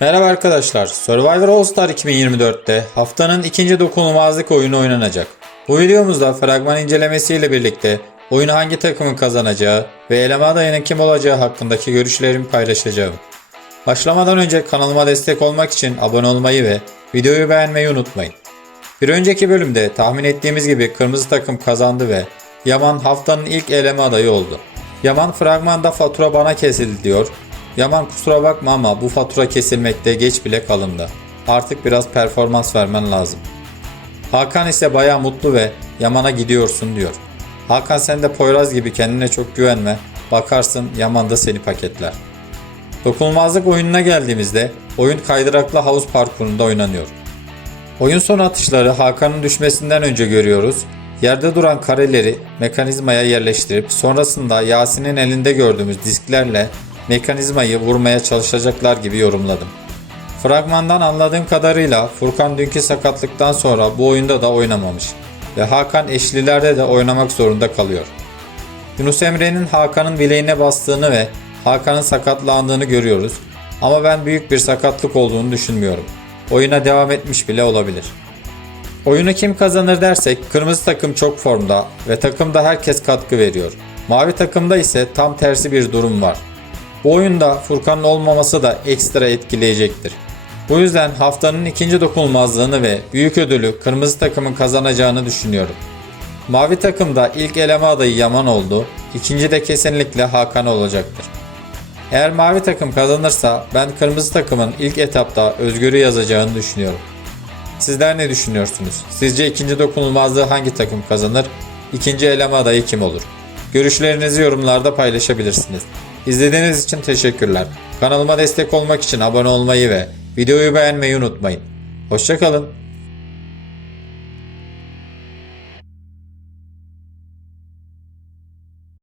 Merhaba arkadaşlar. Survivor All Star 2024'te haftanın ikinci dokunulmazlık oyunu oynanacak. Bu videomuzda fragman incelemesiyle birlikte oyunu hangi takımın kazanacağı ve eleme adayının kim olacağı hakkındaki görüşlerimi paylaşacağım. Başlamadan önce kanalıma destek olmak için abone olmayı ve videoyu beğenmeyi unutmayın. Bir önceki bölümde tahmin ettiğimiz gibi kırmızı takım kazandı ve Yaman haftanın ilk eleme adayı oldu. Yaman fragmanda fatura bana kesildi diyor. Yaman kusura bakma ama bu fatura kesilmekte geç bile kalındı. Artık biraz performans vermen lazım. Hakan ise baya mutlu ve Yaman'a gidiyorsun diyor. Hakan sen de Poyraz gibi kendine çok güvenme. Bakarsın Yaman da seni paketler. Dokunulmazlık oyununa geldiğimizde oyun kaydıraklı havuz parkurunda oynanıyor. Oyun sonu atışları Hakan'ın düşmesinden önce görüyoruz. Yerde duran kareleri mekanizmaya yerleştirip sonrasında Yasin'in elinde gördüğümüz disklerle mekanizmayı vurmaya çalışacaklar gibi yorumladım. Fragmandan anladığım kadarıyla Furkan dünkü sakatlıktan sonra bu oyunda da oynamamış ve Hakan eşlilerde de oynamak zorunda kalıyor. Yunus Emre'nin Hakan'ın bileğine bastığını ve Hakan'ın sakatlandığını görüyoruz ama ben büyük bir sakatlık olduğunu düşünmüyorum. Oyuna devam etmiş bile olabilir. Oyunu kim kazanır dersek kırmızı takım çok formda ve takımda herkes katkı veriyor. Mavi takımda ise tam tersi bir durum var. Bu oyunda Furkan'ın olmaması da ekstra etkileyecektir. Bu yüzden haftanın ikinci dokunulmazlığını ve büyük ödülü kırmızı takımın kazanacağını düşünüyorum. Mavi takımda ilk eleme adayı Yaman oldu, ikinci de kesinlikle Hakan olacaktır. Eğer mavi takım kazanırsa ben kırmızı takımın ilk etapta Özgür'ü yazacağını düşünüyorum. Sizler ne düşünüyorsunuz? Sizce ikinci dokunulmazlığı hangi takım kazanır? İkinci eleme adayı kim olur? Görüşlerinizi yorumlarda paylaşabilirsiniz. İzlediğiniz için teşekkürler. Kanalıma destek olmak için abone olmayı ve videoyu beğenmeyi unutmayın. Hoşçakalın.